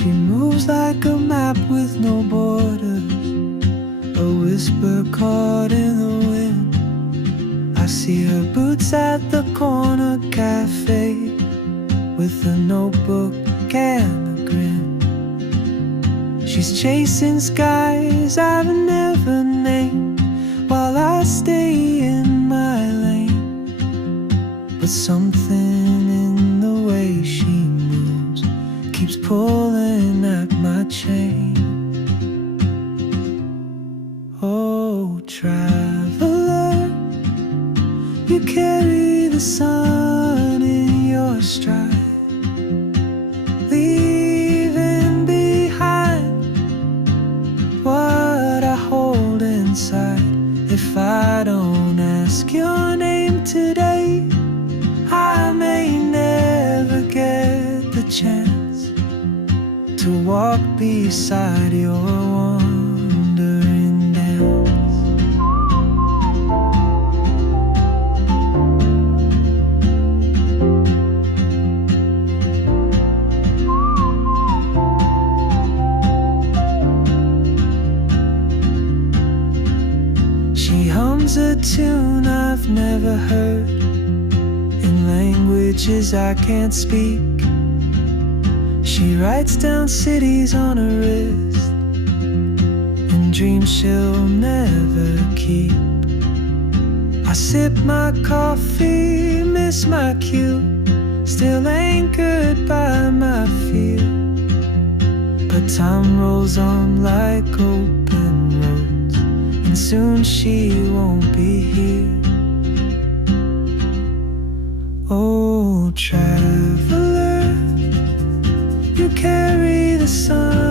She moves like a map with no borders, a whisper caught in the wind. I see her boots at the corner cafe, with a notebook and a grin. She's chasing skies I've never named, while I stay in my lane. But something in the way she moves keeps pulling at my chain. Oh, traveler, you carry the sun in your stride, leaving behind what I hold inside. If I don't ask your name today, I may never get the chance to walk beside your wandering dance. She hums a tune I've never heard, in languages I can't speak. She writes down cities on her wrist, and dreams she'll never keep. I sip my coffee, miss my cue, still anchored by my fear. But time rolls on like open roads, and soon she won't be here. Oh, traveler, you carry the sun